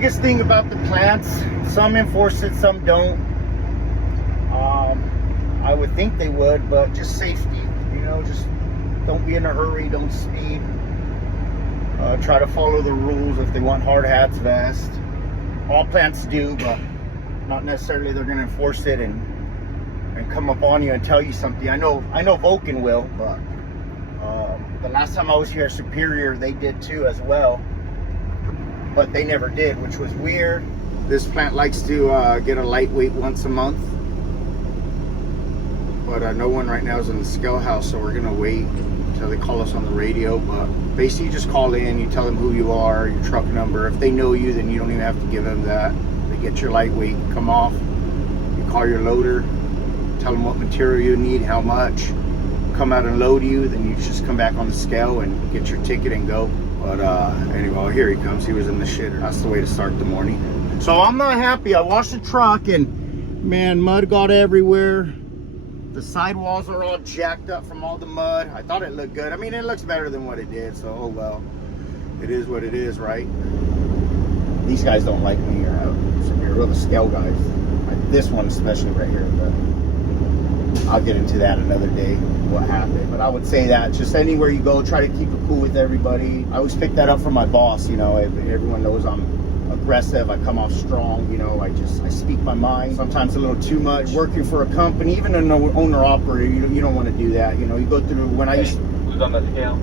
biggest thing about the plants, some enforce it, some don't. I would think they would, but just safety, you know, just don't be in a hurry, don't speed. Try to follow the rules. If they want hard hats, vest. All plants do, but not necessarily they're gonna enforce it and come up on you and tell you something. I know Vulcan will, but the last time I was here at Superior, they did too as well, but they never did, which was weird. This plant likes to get a lightweight once a month, but no one right now is in the scale house, so we're gonna wait until they call us on the radio. But basically you just call in, you tell them who you are, your truck number. If they know you, then you don't even have to give them that. They get your lightweight, come off, you call your loader, tell them what material you need, how much, come out and load you, then you just come back on the scale and get your ticket and go. But anyway, well, here he comes. He was in the shitter. That's the way to start the morning. So I'm not happy. I washed the truck and man, mud got everywhere. The sidewalls are all jacked up from all the mud. I thought it looked good. I mean, it looks better than what it did, so oh well. It is what it is, right? These guys don't like me here. Well, the scale guys. This one especially right here, but I'll get into that another day, what happened. But I would say that just anywhere you go, try to keep it cool with everybody. I always pick that up from my boss, you know. Everyone knows I'm aggressive, I come off strong, you know. I speak my mind, sometimes a little too much. Working for a company, even an owner operator, you don't want to do that, you know. You go through, when I used to... Who's on the scale?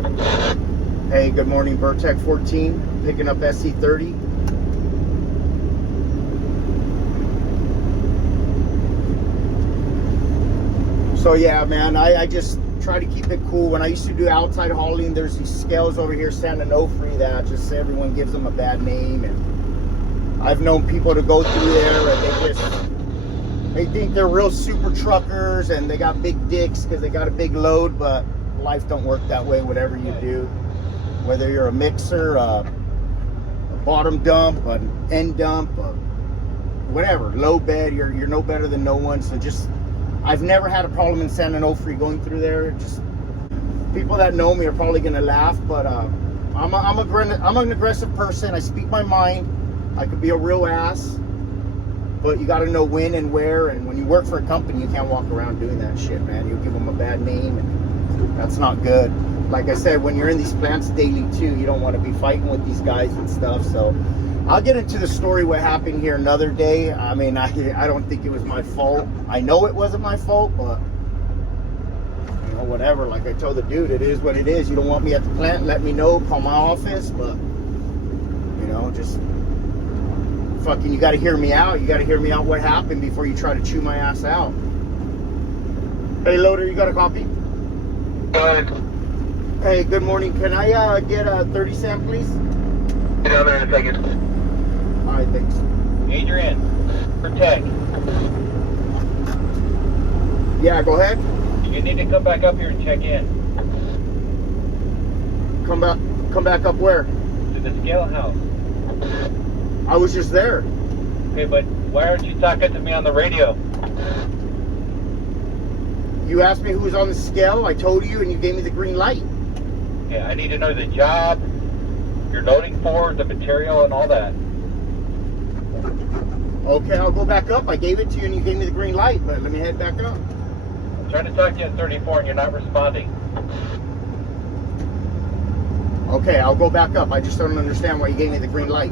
Hey, good morning, Burtec 14, picking up SC30. So yeah, man, I just try to keep it cool. When I used to do outside hauling, there's these scales over here, San Onofre, that just everyone gives them a bad name. And I've known people to go through there and they think they're real super truckers and they got big dicks because they got a big load, but life don't work that way, whatever you do. Whether you're a mixer, a bottom dump, an end dump, whatever, low bed, you're no better than no one. So just, I've never had a problem in San Onofre going through there. Just people that know me are probably gonna laugh, but I'm an aggressive person. I speak my mind. I could be a real ass, but you got to know when and where. And when you work for a company, you can't walk around doing that shit, man. You'll give them a bad name, and that's not good. Like I said, when you're in these plants daily too, you don't want to be fighting with these guys and stuff. So I'll get into the story what happened here another day. I mean, I don't think it was my fault. I know it wasn't my fault, but you know, whatever. Like I told the dude, it is what it is. You don't want me at the plant, let me know, call my office, but you know, just fucking, you got to hear me out. You got to hear me out what happened before you try to chew my ass out. Hey, loader, you got a copy? Go ahead. Hey, good morning. Can I get a 30 cent, please? Get down there in a second. All right, thanks. Adrian, protect. Yeah, go ahead. You need to come back up here and check in. Come back up where? To the scale house. I was just there. Okay, but why aren't you talking to me on the radio? You asked me who was on the scale. I told you, and you gave me the green light. Yeah, I need to know the job you're loading for, the material, and all that. Okay, I'll go back up. I gave it to you, and you gave me the green light, but let me head back up. I'm trying to talk to you at 34, and you're not responding. Okay, I'll go back up. I just don't understand why you gave me the green light.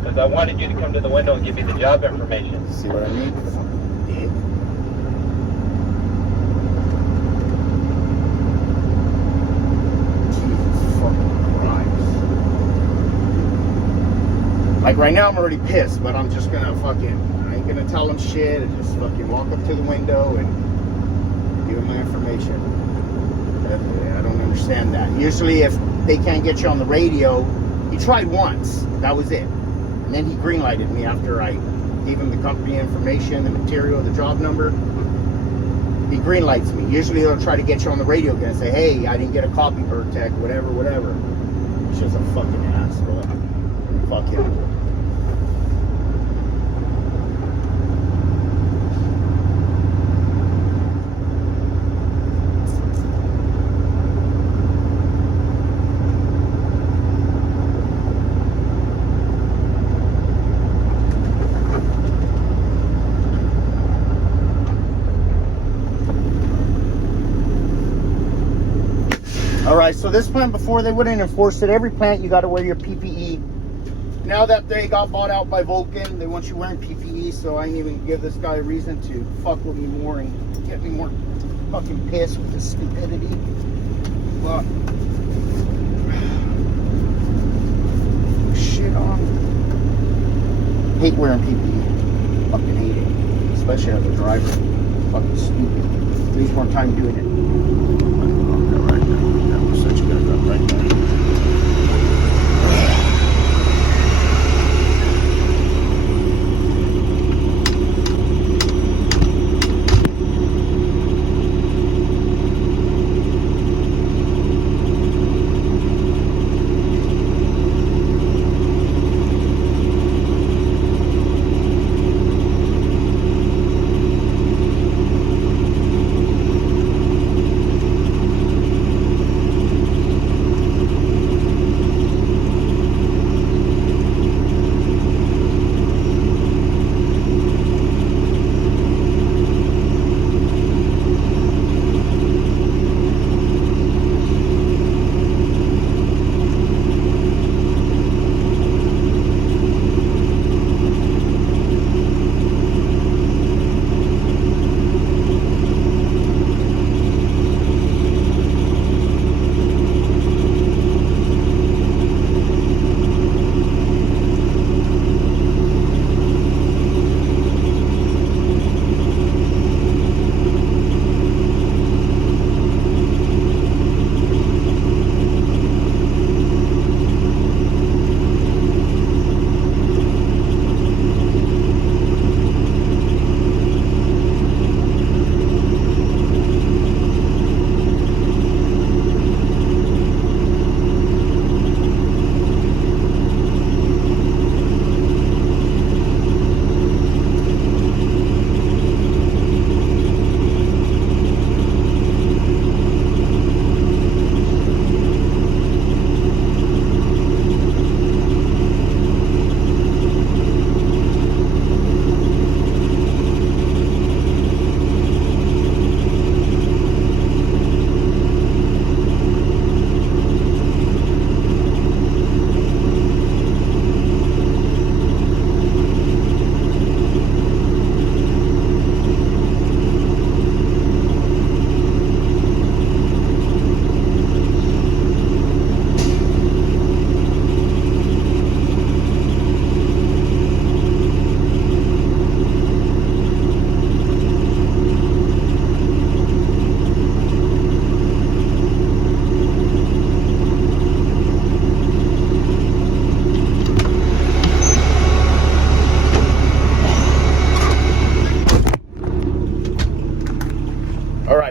Because I wanted you to come to the window and give me the job information. See what I mean? Dick. Jesus fucking Christ. Like right now I'm already pissed, but I'm just gonna I ain't gonna tell them shit and just fucking walk up to the window and give them my information. I don't understand that. Usually if they can't get you on the radio, he tried once, that was it. And then he green-lighted me after I gave him the company information, the material, the job number. He green-lights me. Usually they'll try to get you on the radio again and say, hey, I didn't get a copy, Burtec, whatever. He's just a fucking asshole. Fuck him. All right, so this plant, before they wouldn't enforce it. Every plant, you got to wear your PPE. Now that they got bought out by Vulcan, they want you wearing PPE, so I didn't even give this guy a reason to fuck with me more and get me more fucking pissed with his stupidity. But shit on. Hate wearing PPE. Fucking hate it. Especially as a driver. Fucking stupid. Waste more time doing it. Right there. That was such a good gun right there.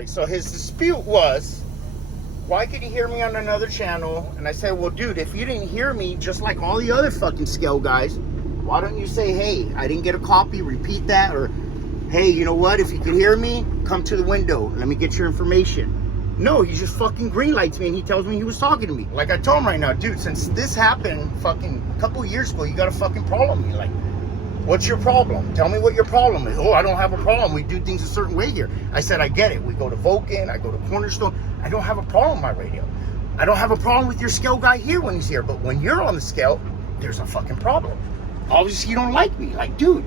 So his dispute was, why could he hear me on another channel? And I said, well, dude, if you didn't hear me, just like all the other fucking scale guys, why don't you say, hey, I didn't get a copy, repeat that, or hey, you know what, if you can hear me, come to the window, let me get your information. No, he just fucking green lights me and he tells me he was talking to me. Like I told him right now, dude, since this happened fucking a couple years ago, you got a fucking problem with me. Like, what's your problem? Tell me what your problem is. Oh, I don't have a problem. We do things a certain way here. I said, I get it. We go to Vulcan. I go to Cornerstone. I don't have a problem with my radio. I don't have a problem with your scale guy here when he's here. But when you're on the scale, there's a fucking problem. Obviously, you don't like me. Like, dude,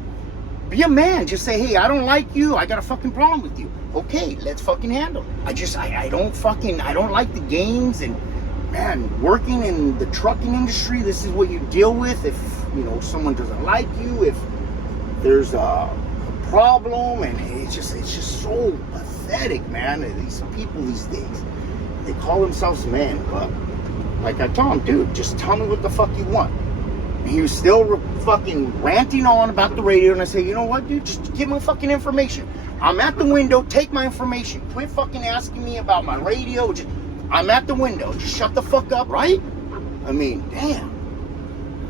be a man. Just say, hey, I don't like you. I got a fucking problem with you. Okay, let's fucking handle it. I don't like the games. And, man, working in the trucking industry, this is what you deal with. If, you know, someone doesn't like you, if there's a problem, and it's just so pathetic, man. These people these days, they call themselves men, but like I told him, dude, just tell me what the fuck you want. And he was still fucking ranting on about the radio, and I say, you know what, dude, just give me fucking information. I'm at the window, take my information. Quit fucking asking me about my radio. I'm at the window, just shut the fuck up, right? I mean, damn.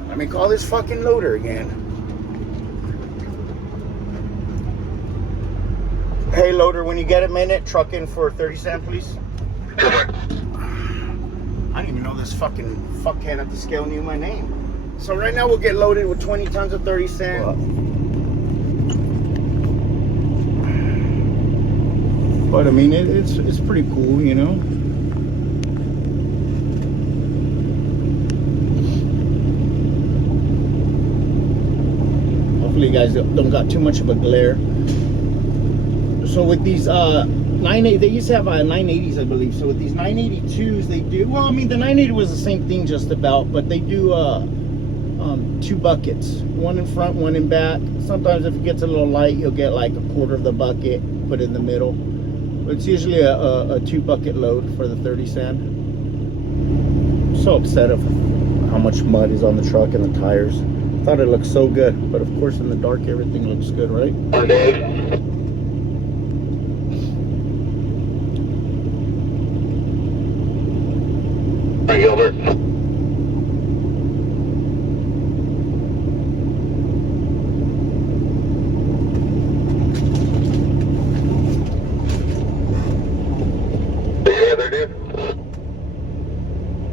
Let me call this fucking loader again. Hey, loader, when you get a minute, truck in for 30 cents, please. I didn't even know this fucking fuckhead at the scale knew my name. So right now we'll get loaded with 20 tons of 30 cents. But I mean, it's pretty cool, you know. you guys don't got too much of a glare. So with these 980, they used to have 980s, I believe. So with these 982s, they do, well, I mean, the 980 was the same thing just about, but they do 2 buckets, one in front, one in back. Sometimes if it gets a little light, you'll get like a quarter of the bucket put in the middle. But it's usually a 2 bucket load for the 30 sand. I'm so upset of how much mud is on the truck and the tires. Thought it looked so good, but of course in the dark everything looks good, right? Hey, Gilbert. Yeah, there, dude.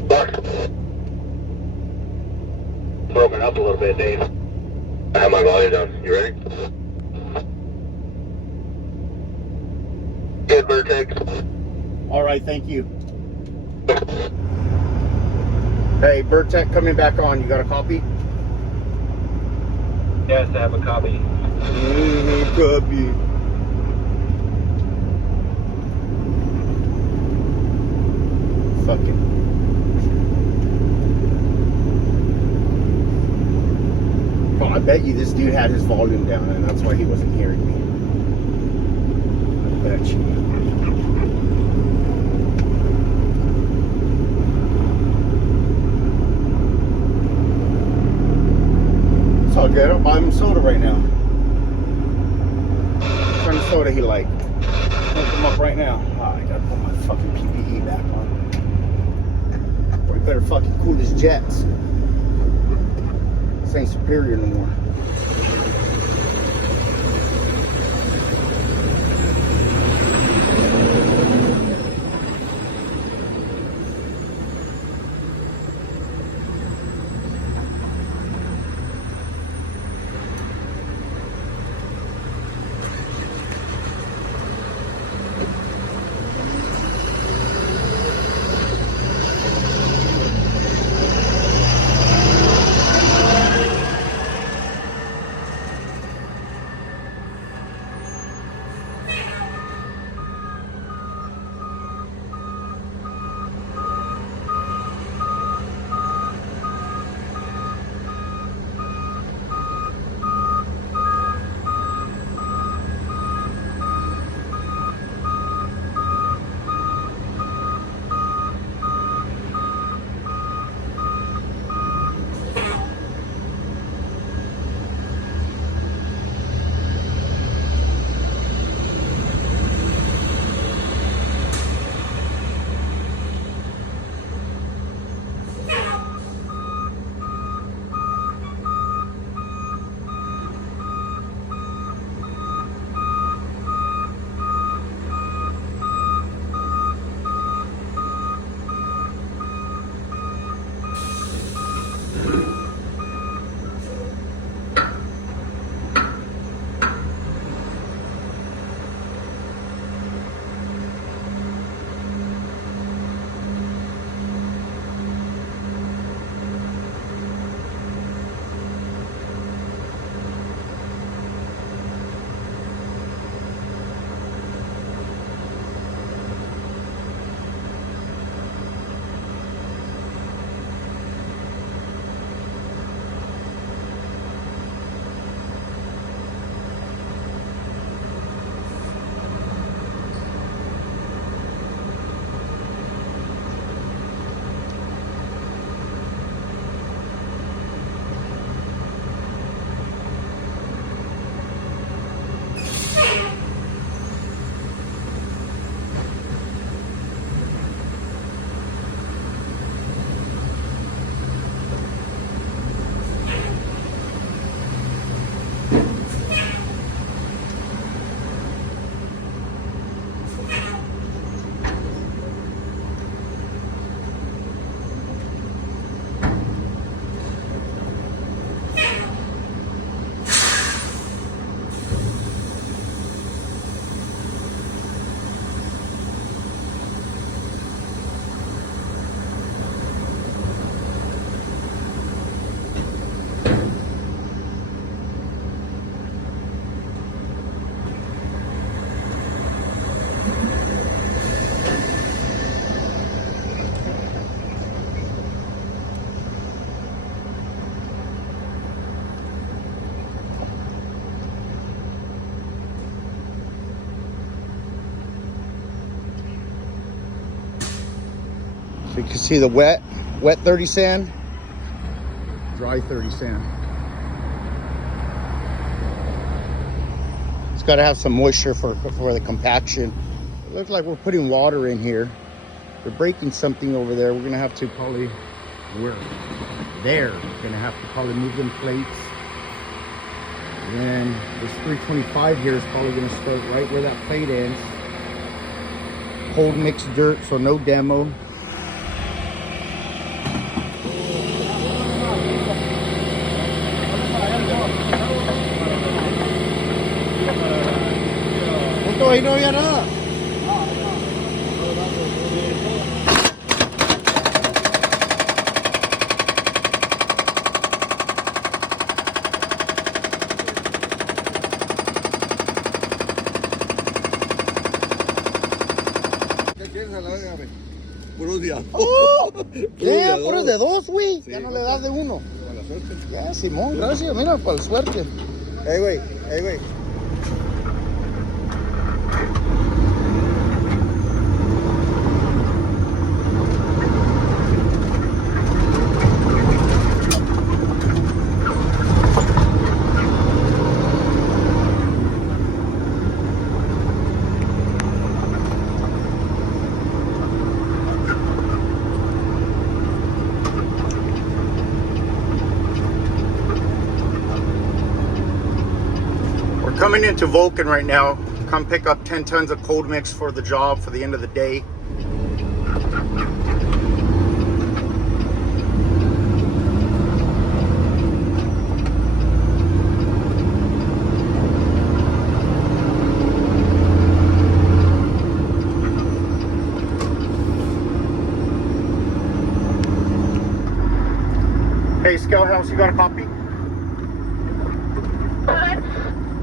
Mark. Broken up a little bit, Dave. I have my volume down. You ready? Good, Vertex. All right, thank you. Hey, Bertec coming back on. You got a copy? Yes, I have a copy. Copy. Fuck it. Oh, I bet you this dude had his volume down and that's why he wasn't hearing me. I bet you. It's all good. I'll buy him soda right now. What kind of soda he like? Hook him up right now. Oh, I gotta put my fucking PPE back on. Or he better fucking cool his jets. This ain't Superior no more. So you can see the wet 30 sand, dry 30 sand. It's got to have some moisture for the compaction. It looks like we're putting water in here. We're breaking something over there. We're gonna have to probably, we're gonna have to probably move them plates. And then this 325 here is probably gonna start right where that plate ends. Cold mixed dirt, so no demo. Ahí no había nada. ¿Qué quieres a la verga, güey? Puros días. Ya, puros de dos, güey. Sí, Ya no le das de uno. Buena suerte. Ya, Simón, gracias. Mira, para la suerte. Güey. We're coming into Vulcan right now. Come pick up 10 tons of cold mix for the job for the end of the day. Hey, Scout House, you got a copy?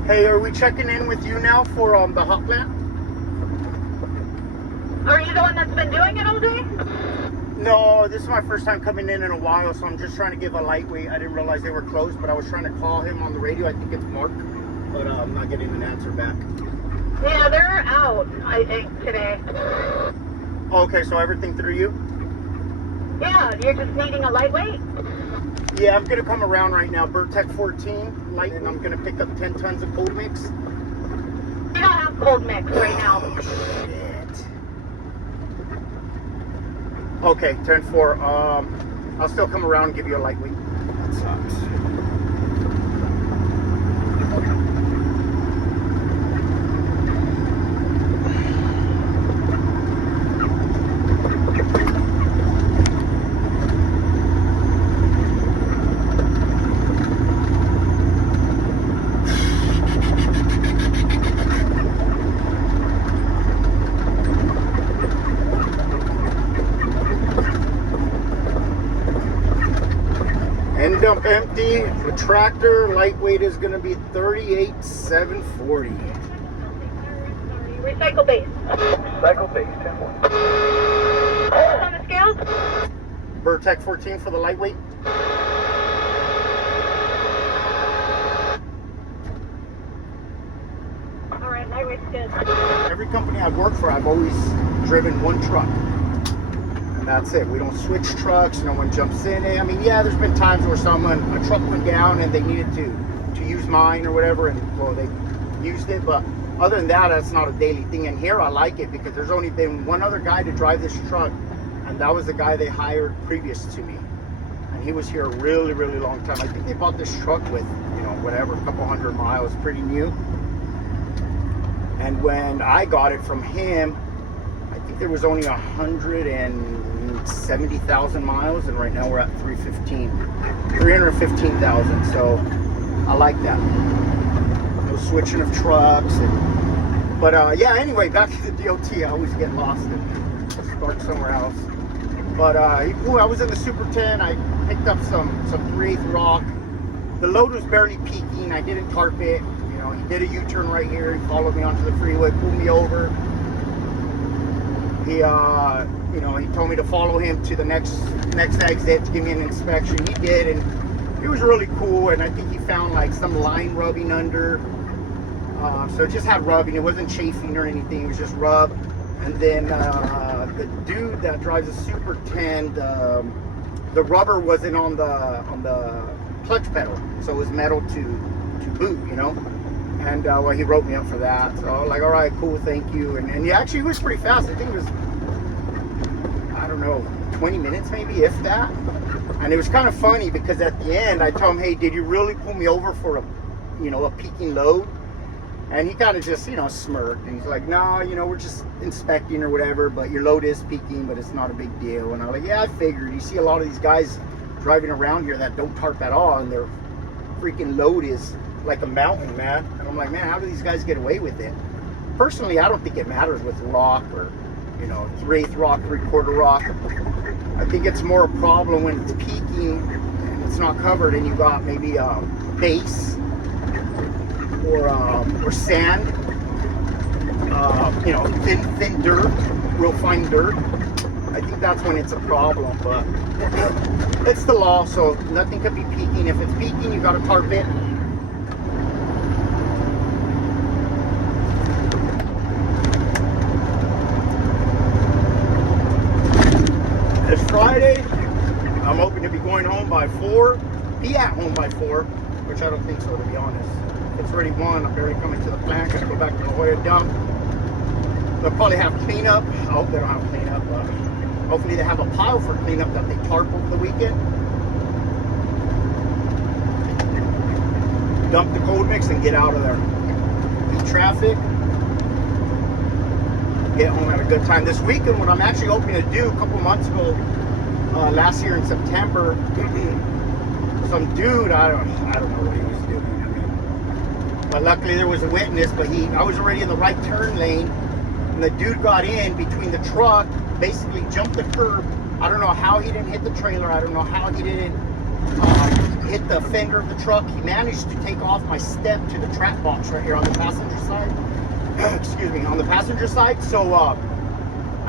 Hey, are we checking in with you now for the hot plant? Are you the one that's been doing it all day? No, this is my first time coming in a while, so I'm just trying to give a lightweight. I didn't realize they were closed, but I was trying to call him on the radio. I think it's Mark, but I'm not getting an answer back. Yeah, they're out, I think, today. Okay, so everything through you? Yeah, you're just needing a lightweight? Yeah, I'm gonna come around right now. Bertec 14 light, and I'm gonna pick up 10 tons of cold mix. We don't have cold mix right now. Shit. Okay, 10-4. I'll still come around and give you a lightweight. That sucks. End dump empty. The tractor lightweight is going to be 38,740. Recycle base. Cycle base, 10-1. What's on the scale? Bertec 14 for the lightweight. Alright, lightweight's good. Every company I've worked for, I've always driven one truck. And that's it. We don't switch trucks. No one jumps in it. I mean, yeah, there's been times where a truck went down and they needed to use mine or whatever, and well, they used it. But other than that, that's not a daily thing. And here I like it because there's only been one other guy to drive this truck, and that was the guy they hired previous to me. And he was here a really, really long time. I think they bought this truck with, whatever, a couple hundred miles, pretty new. And when I got it from him, I think there was only 170,000 miles, and right now we're at 315,000. So I like that. No switching of trucks. But yeah, anyway, back to the DOT. I always get lost and start somewhere else. But I was in the Super 10. I picked up some 3/8 rock. The load was barely peaking. I didn't tarp it. He did a U-turn right here. He followed me onto the freeway, pulled me over. He he told me to follow him to the next exit to give me an inspection. He did, and it was really cool. And I think he found like some line rubbing under. So it just had rubbing. It wasn't chafing or anything. It was just rub. And then the dude that drives a Super 10, the rubber wasn't on the clutch pedal, so it was metal to boot, you know. And well, he wrote me up for that. So I was like, all right, cool, thank you. And he actually was pretty fast. I think it was, I don't know, 20 minutes maybe, if that. And it was kind of funny because at the end I told him, hey, did you really pull me over for a peaking load? And he kind of just, smirked. And he's like, no, we're just inspecting or whatever, but your load is peaking, but it's not a big deal. And I'm like, yeah, I figured. You see a lot of these guys driving around here that don't tarp at all, and their freaking load is like a mountain, man. And I'm like, man, how do these guys get away with it? Personally, I don't think it matters with rock or, 3/8 rock, 3/4 rock. I think it's more a problem when it's peaking and it's not covered and you got maybe base or sand, thin dirt, real fine dirt. I think that's when it's a problem, but it's the law, so nothing could be peaking. If it's peaking, you got to tarp it. It's Friday. I'm hoping to be going home by 4. Be at home by 4, which I don't think so, to be honest. It's already 1. I'm barely coming to the plant. Gotta go back to La Jolla dump. They'll probably have cleanup. I hope they don't have cleanup, but hopefully they have a pile for cleanup that they tarp over the weekend. Dump the cold mix and get out of there. Beat traffic. Get home, have a good time. This weekend, what I'm actually hoping to do, a couple months ago, last year in September, some dude, I don't know what he was doing. But luckily there was a witness, but I was already in the right turn lane, and the dude got in between the truck, basically jumped the curb. I don't know how he didn't hit the trailer. I don't know how he didn't hit the fender of the truck. He managed to take off my step to the trap box right here on the passenger side. Excuse me, on the passenger side. So I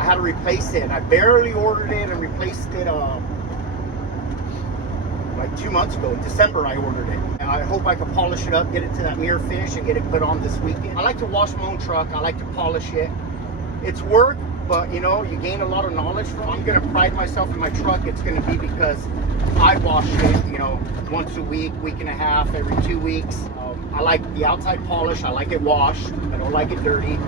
had to replace it. I barely ordered it and replaced it like 2 months ago. In December I ordered it. And I hope I can polish it up, get it to that mirror finish, and get it put on this weekend. I like to wash my own truck. I like to polish it. It's work, but you gain a lot of knowledge from it. I'm gonna pride myself in my truck. It's gonna be because I wash it, once a week, week and a half, every 2 weeks. I like the outside polish. I like it washed. I don't like it dirty.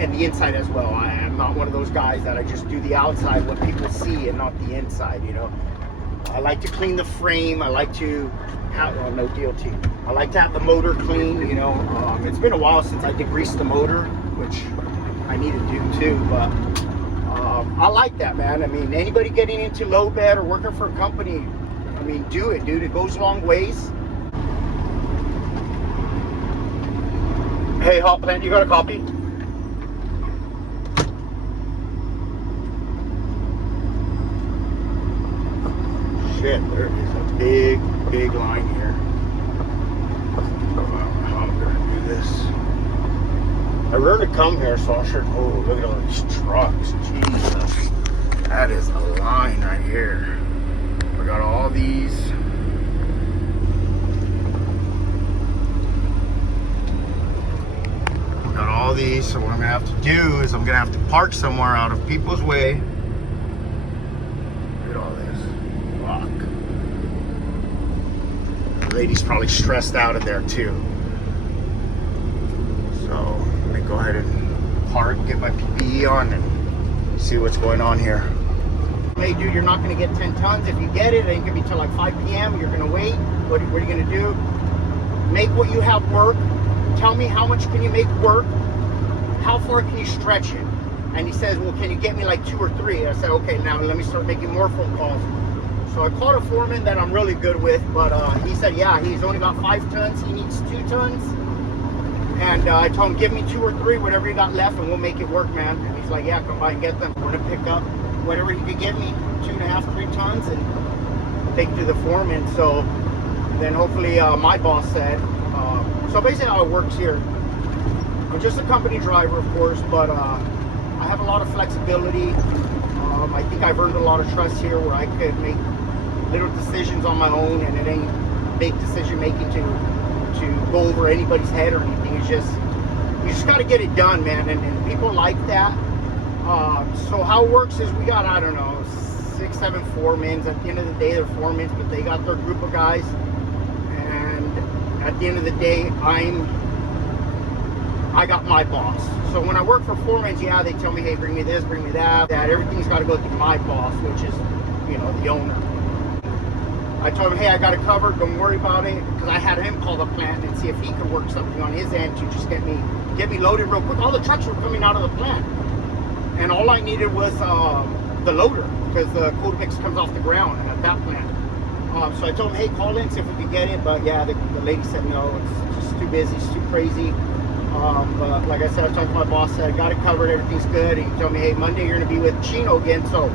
And the inside as well. I am not one of those guys that I just do the outside, what people see, and not the inside, I like to clean the frame. I like to have, no DOT. I like to have the motor clean, It's been a while since I degreased the motor, which I need to do too, but I like that, man. I mean, anybody getting into low bed or working for a company, do it, dude. It goes a long ways. Hey, Hot Plant, you got a copy? Shit, there is a big line here. I don't know how I'm gonna do this. I rarely come here, so I should. Oh, look at all these trucks. Jesus. That is a line right here. We got all these. Got all these, so what I'm gonna have to do is I'm gonna have to park somewhere out of people's way. Look at all this rock. The lady's probably stressed out in there too. So let me go ahead and park, get my PPE on, and see what's going on here. Hey dude, you're not gonna get 10 tons. If you get it ain't gonna be till like 5 p.m. You're gonna wait. What are you gonna do? Make what you have work. Tell me how much can you make work? How far can you stretch it? And he says, well, can you get me like 2 or 3? I said, okay, now let me start making more phone calls. So I called a foreman that I'm really good with, but he said, yeah, he's only got 5 tons. He needs 2 tons. And I told him, give me 2 or 3, whatever you got left, and we'll make it work, man. And he's like, yeah, come by and get them. We're gonna pick up whatever he could give me, 2.5, 3 tons, and take it to the foreman. So then hopefully my boss said, so basically how it works here, I'm just a company driver, of course, but I have a lot of flexibility. I think I've earned a lot of trust here where I could make little decisions on my own, and it ain't big decision making to go over anybody's head or anything. It's just, you just got to get it done, man, and people like that. So how it works is we got, I don't know, 6, 7 foremans. At the end of the day, they're foremans, but they got their group of guys. And at the end of the day, I got my boss. So when I work for foremans, yeah, they tell me, hey, bring me this, bring me that. Everything's got to go through my boss, which is, you know, the owner. I told him, hey, I got it covered. Don't worry about it, because I had him call the plant and see if he could work something on his end to just get me loaded real quick. All the trucks were coming out of the plant, and all I needed was the loader, because the cold mix comes off the ground at that plant. So I told him, hey, call in, see if we could get it. But yeah, the lady said no, it's just too busy, it's too crazy. But like I said, I talked to my boss, said I got it covered, everything's good. And he told me, hey, Monday you're gonna be with Chino again, so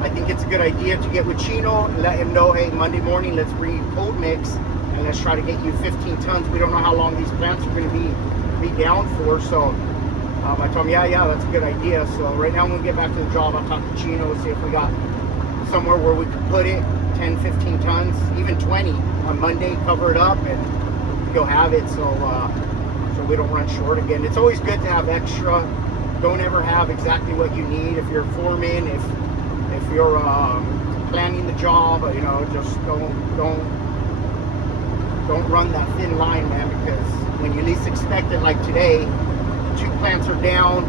I think it's a good idea to get with Chino and let him know, hey, Monday morning let's bring you cold mix and let's try to get you 15 tons. We don't know how long these plants are gonna be down for. So I told him, yeah, that's a good idea. So right now when we get back to the job, I'll talk to Chino and see if we got somewhere where we could put it, 10, 15 tons, even 20 on Monday, cover it up and go have it. So we don't run short again. It's always good to have extra. Don't ever have exactly what you need. If you're a foreman, if you're planning the job, you know, just don't run that thin line, man, because when you least expect it, like today, 2 plants are down,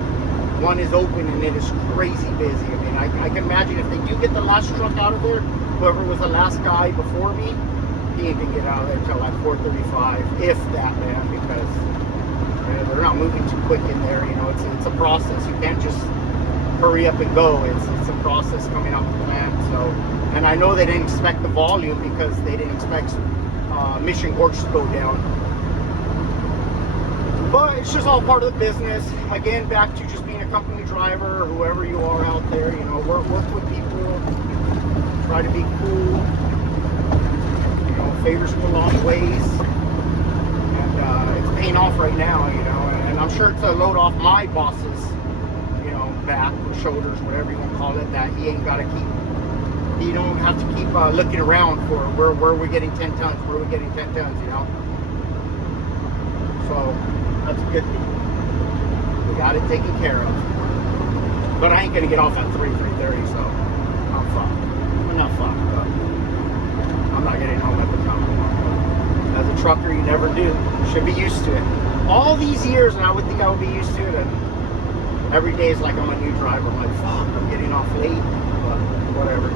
1 is open, and it is crazy busy. I mean, I can imagine if they do get the last truck out of there, whoever was the last guy before me, he ain't gonna get out of there until like 4:35, if that, man, because they're not moving too quick in there. You know, it's a process. You can't just hurry up and go. It's a process coming out the plant. So, and I know they didn't expect the volume because they didn't expect Mission Gorge to go down. But it's just all part of the business. Again, back to just being a company driver, or whoever you are out there. You know, work with people. Try to be cool. You know, favors go a long ways. It's paying off right now, you know, and I'm sure it's a load off my boss's, you know, back or shoulders, whatever you want to call it, that he ain't got to keep, he don't have to keep looking around for where we're getting 10 tons, where we're getting 10 tons, you know. So that's a good thing. We got it taken care of. But I ain't going to get off at 3:30, so I'm fucked. I'm not fucked, but I'm not getting home at the time. As a trucker, you never do. You should be used to it. All these years, and I would think I would be used to it, and every day is like I'm a new driver. I'm like, fuck, I'm getting off late, but whatever.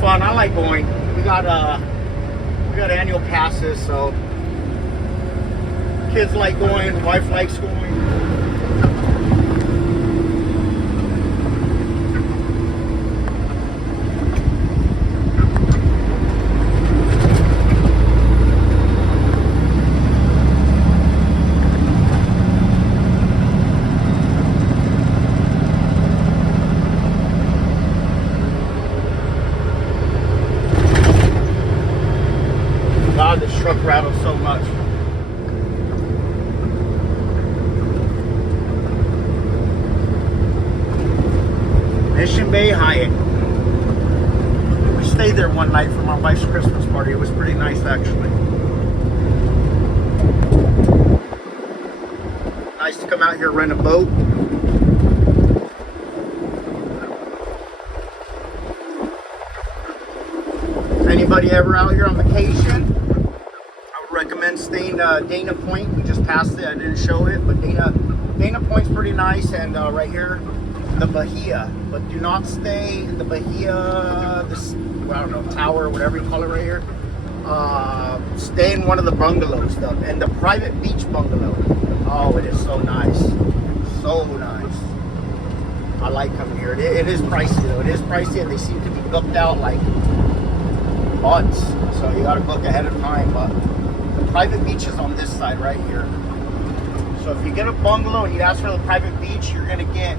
Fun. I like going. We got annual passes, so kids like going, wife likes going. This truck rattles so much. Mission Bay Hyatt. We stayed there one night for my wife's Christmas party. It was pretty nice, actually. Nice to come out here and rent a boat. If anybody ever out here on vacation, recommend staying Dana Point. We just passed it. I didn't show it, but Dana Point's pretty nice. And right here, the Bahia. But do not stay in the Bahia, this, well, I don't know, tower, whatever you call it right here. Stay in one of the bungalows, and the private beach bungalow. Oh, it is so nice. So nice. I like coming here. It is pricey though. It is pricey, and they seem to be booked out like months. So you got to book ahead of time. But the private beach is on this side right here. So if you get a bungalow and you ask for the private beach, you're gonna get,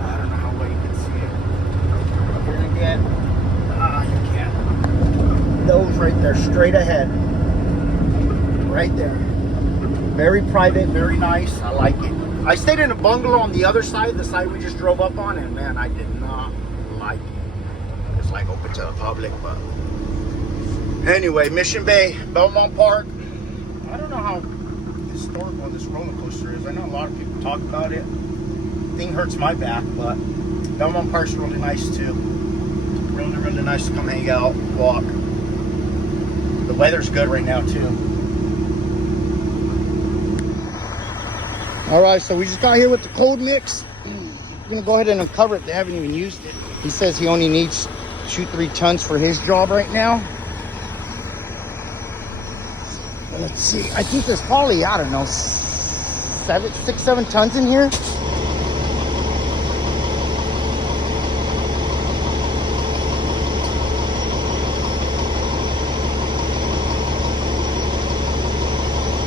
I don't know how well you can see it. You're gonna get, you can't. Those right there, straight ahead. Right there. Very private, very nice. I like it. I stayed in a bungalow on the other side, the side we just drove up on, and man, I did not like it. It's like open to the public, but anyway, Mission Bay, Belmont Park. I don't know how historical this roller coaster is. I know a lot of people talk about it. Thing hurts my back, but Belmont Park's really nice too. Really, really nice to come hang out, walk. The weather's good right now too. All right, so we just got here with the cold mix. I'm gonna go ahead and uncover it. They haven't even used it. He says he only needs 2-3 tons for his job right now. Let's see. I think there's probably, I don't know, 6-7 tons in here.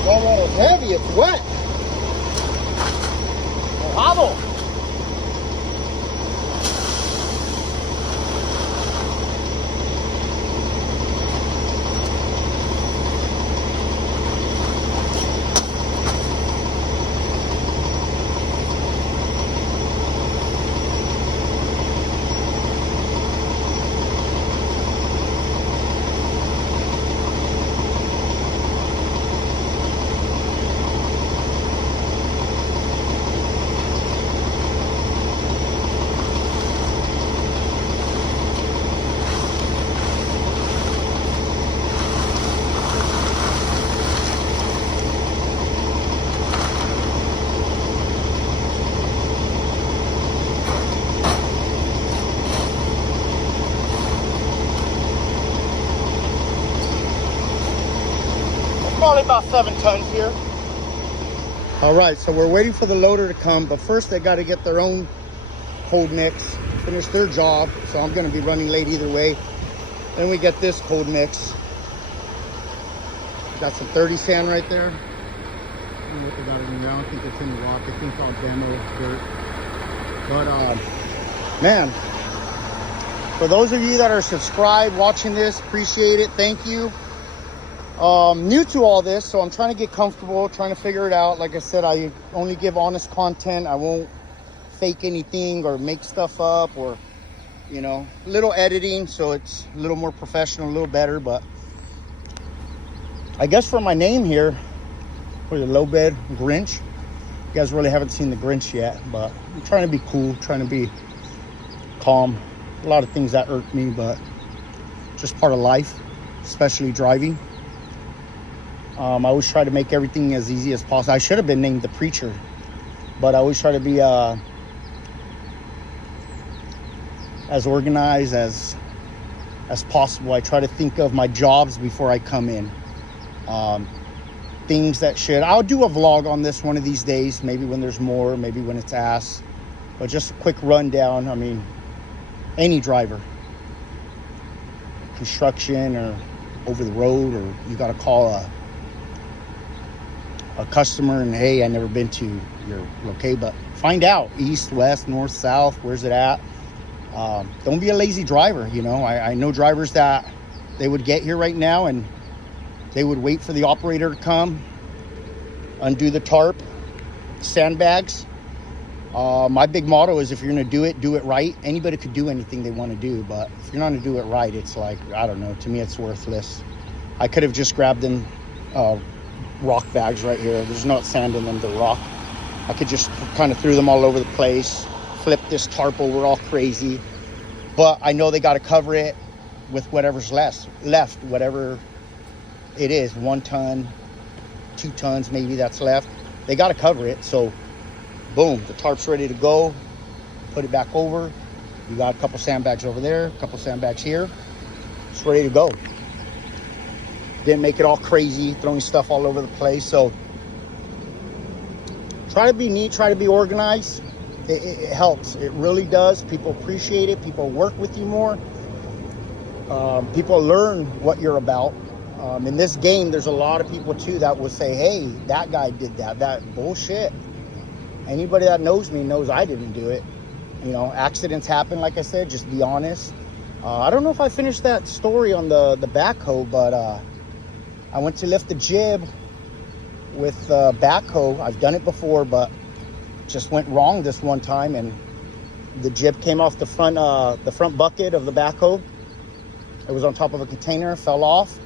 That water's heavy. It's wet. Bravo. Probably about 7 tons here. All right, so we're waiting for the loader to come, but first they got to get their own cold mix, finish their job. So I'm going to be running late either way. Then we get this cold mix. Got some 30 sand right there. I don't know what they got in there. I don't think it's in the rock. I think it's all demo dirt. But man, for those of you that are subscribed, watching this, appreciate it. Thank you. New to all this, so I'm trying to get comfortable, trying to figure it out. Like I said, I only give honest content. I won't fake anything or make stuff up, or, you know, a little editing so it's a little more professional, a little better. But I guess for my name here, for the low bed Grinch, you guys really haven't seen the Grinch yet, but I'm trying to be cool, trying to be calm. A lot of things that irk me, but just part of life, especially driving. I always try to make everything as easy as possible. I should have been named the Preacher, but I always try to be as organized as possible. I try to think of my jobs before I come in. Things that I'll do a vlog on this one of these days, maybe when there's more, maybe when it's asked. But just a quick rundown. I mean, any driver, construction or over the road, or you got to call a customer and, hey, I never been to your location, but find out east, west, north, south, where's it at. Don't be a lazy driver. You know, I know drivers that they would get here right now and they would wait for the operator to come, undo the tarp, sandbags. My big motto is, if you're gonna do it right. Anybody could do anything they want to do, but if you're not gonna do it right, it's like, I don't know, to me it's worthless. I could have just grabbed them rock bags right here. There's not sand in them, they're rock. I could just kind of threw them all over the place, flip this tarp over all crazy. But I know they got to cover it with whatever's left, whatever it is, 1 ton, 2 tons maybe that's left. They got to cover it. So boom, the tarp's ready to go. Put it back over. You got a couple sandbags over there, a couple sandbags here. It's ready to go. Didn't make it all crazy, throwing stuff all over the place. So try to be neat, try to be organized. it helps. It really does. People appreciate it. People work with you more. People learn what you're about. In this game, there's a lot of people too that will say, hey, that guy did that. That bullshit. Anybody that knows me knows I didn't do it. You know, accidents happen, like I said, just be honest. I don't know if I finished that story on the backhoe, but I went to lift the jib with backhoe. I've done it before, but just went wrong this one time, and the jib came off the front bucket of the backhoe. It was on top of a container, fell off,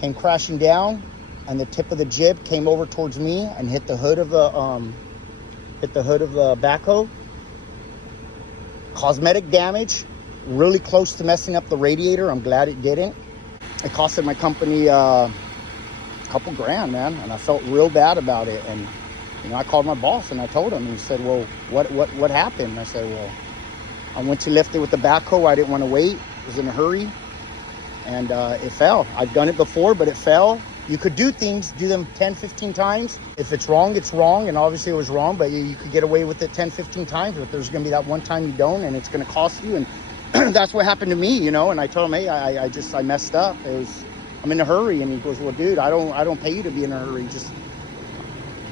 came crashing down, and the tip of the jib came over towards me and hit the hood of the backhoe. Cosmetic damage, really close to messing up the radiator. I'm glad it didn't. It costed my company a couple grand, man, and I felt real bad about it. And you know, I called my boss and I told him, and he said, well, what happened? And I said, well, I went to lift it with the backhoe. I didn't want to wait. I was in a hurry, and it fell. I've done it before, but it fell. You could do things, do them 10, 15 times. If it's wrong, it's wrong, and obviously it was wrong, but you could get away with it 10, 15 times. But there's going to be that one time you don't, and it's going to cost you. And that's what happened to me, you know. And I told him, hey, I messed up. I'm in a hurry. And he goes, well, dude, I don't pay you to be in a hurry. Just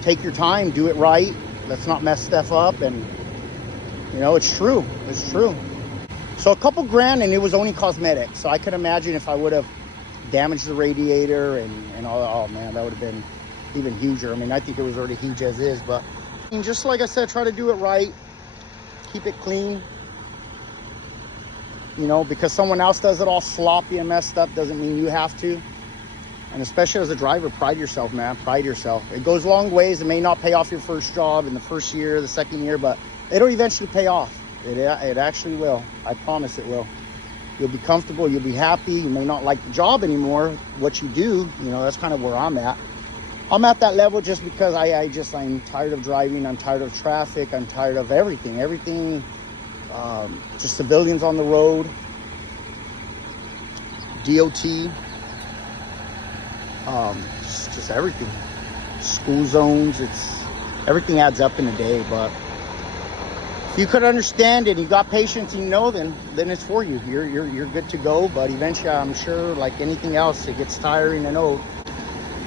take your time, do it right. Let's not mess stuff up. And you know, it's true. It's true. So a couple grand, and it was only cosmetic. So I could imagine if I would have damaged the radiator and all, oh man, that would have been even huger. I mean, I think it was already huge as is, but I mean, just like I said, try to do it right. Keep it clean. You know, because someone else does it all sloppy and messed up doesn't mean you have to. And especially as a driver, pride yourself, man. Pride yourself. It goes long ways. It may not pay off your first job in the first year, the second year, but it'll eventually pay off. It actually will. I promise it will. You'll be comfortable. You'll be happy. You may not like the job anymore. What you do, you know, that's kind of where I'm at. I'm at that level just because I'm tired of driving. I'm tired of traffic. I'm tired of everything. Just civilians on the road. DOT. Just everything. School zones. Everything adds up in a day, but if you could understand it, you got patience, you know, then it's for you. You're good to go. But eventually, I'm sure, like anything else, it gets tiring and old.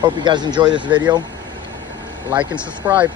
Hope you guys enjoy this video. Like and subscribe.